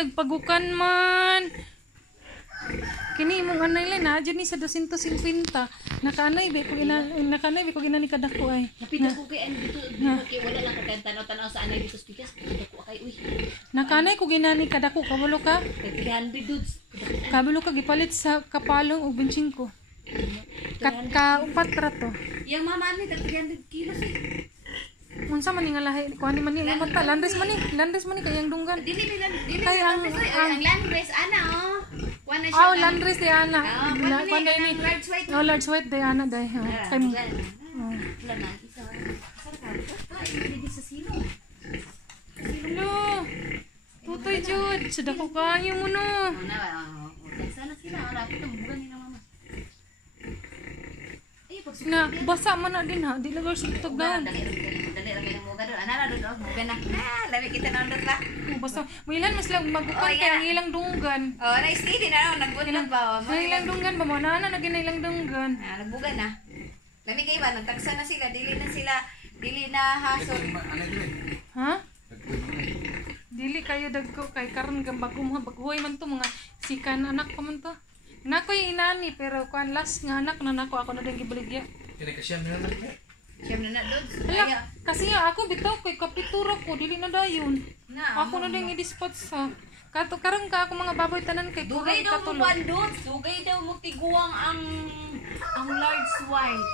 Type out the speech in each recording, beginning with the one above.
nagpagukan man. Kini imong anay lang na ni sa 250. Nakanay be ko ginani kadako ay. Napita ko kay ano dito kay wala lang ka tanaw-tanaw sa anay dito speakers. Dako kay uy. Nakanay ko ginani kadako kabalo ka. 300 dudes. Kabalo ka gipalit sa kapalong ug 25. Ka 4 rato. Yang mama ni 300 kilos eh. Unsa man ni nga lahi kuan ni man ni mata landres man ni kayang dunggan. Dili Kay ang landres ana oh. Kuan na siya. Oh, landres di ana. Kuan ni large white. Oh, large white di ana dai. Kay mo. Wala na isa. Ay, hindi sa silo. Hello. Tutoy jud, sudah ko kayo mo no. Sana sila ora ko bugan ni mama. Na basa man na din ha, di lagar sugtog daw. Dali ra kay mo gado. Ana ra do bugan na. Labi kita nandot ba. Basta mo ilan mas lang magukan kay ang ilang dunggan. Oh, na steady na nagbunog ba. Ang ilang dunggan ba mo na naging ilang dunggan. Nagbugan na. Labi kay ba nagtagsa na sila, dili na hasol. Ha? Dili kayo dagko kay karon bagong baghoy man to mga sikan anak ko man to. Nakoy inani pero kuan last nga anak na nako ako na din gibaligya. Kini ka siyam na lang. Siyam na dod. Kasi nga ako bitaw kay kapitura ko dili na dayon. Ako na din i-dispose sa karon ka ako mga baboy tanan kay dugay daw mo pandot, dugay daw mo tiguang ang large white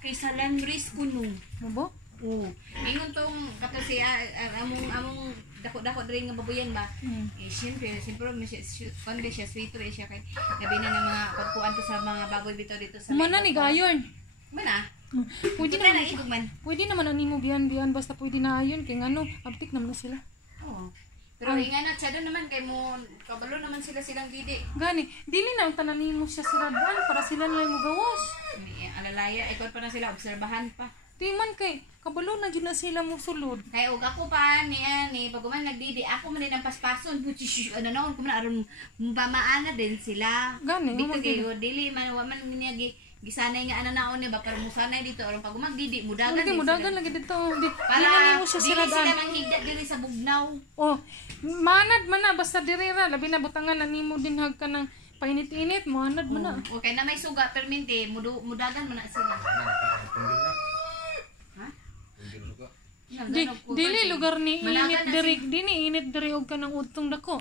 kaysa landris kuno. Mo Oo. Ingon tong kasi among dako-dako diri nga baboyan ba. Siyempre kundi siya sweeter siya kay labi na ng mga pagkuan to sa mga baboy bitaw dito sa. Mana ni gayon. Mana? Pwede naman ani mo biyan basta pwede na ayon kay ngano abtik naman na sila. Oo. Pero inga na siya naman kay mo kabalo naman silang gidi. Gani, dili na ang tanan nimo siya siradan para sila nila mo gawas. Alalaya ikot pa na sila obserbahan pa. Di man kay kabalo na jud na sila mo sulod. Kay og ako pa ni pag man nagdidi ako man din ang paspason ano naon ko man aron pamaana din sila. Gani, dito kayo dili man wa man niya gisanay nga ana naon ni ba para musanay dito aron pag magdidi mudagan din. Mudagan lagi dito. Para mo siya siradan. Dili sila manghigda diri sa bugnaw. Oh, manad man na basta diri ra labi na butangan na nimo din hag ka ng painit-init manad man na. Okay na may suga permente mudagan man na sila. Dili lugar ni init diri og kanang udtong dako.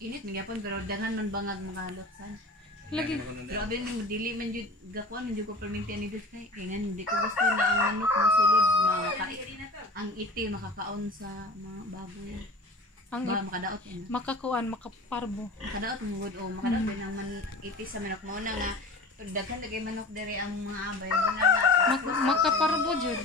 Init ni gyapon pero daghan man bangag mga halotsan. Lagi grabe ni dili man jud gakuan man jud ko permente ni dus kay hindi ko gusto na ang manok mosulod ang itil makakaon sa mga baboy. Ang makadaot makakuan makaparbo. Makadaot mo gud makadaot din ang itil sa manok mo na nga daghan lagi manok diri ang mga abay mo na makaparbo jud.